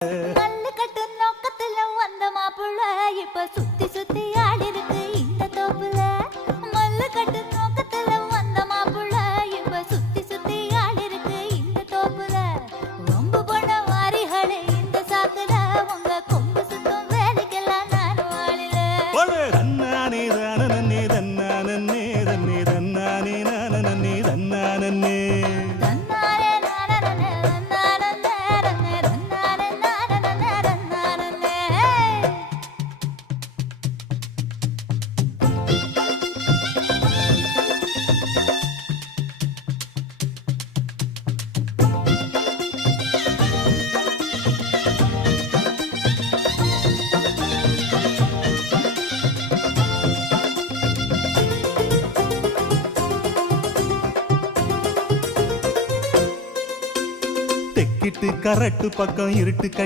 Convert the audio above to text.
கல்லு கட்டு நோக்கத்துல வந்த மாப்புள்ள இப்ப சுத்தி சுத்தி ஆடி இருக்கு இந்த தோப்புல. மல்லு கட்டு நோக்கத்துல வந்த மாப்புள்ள இப்ப சுத்தி சுத்தி ஆடி இருக்கு இந்த தோப்புல. வம்பு பண்ண வாரிகளே இந்த சாக்குல உங்க கொம்பு சுத்தம் வேலைக்கெல்லாம் நானும் ஆளில. தன்னானே தானே தன்னானே தன்னே தன்னானே நானே தன்னானே தெக்கிட்டு கரட்டு பக்கம் இருட்டு கட்டி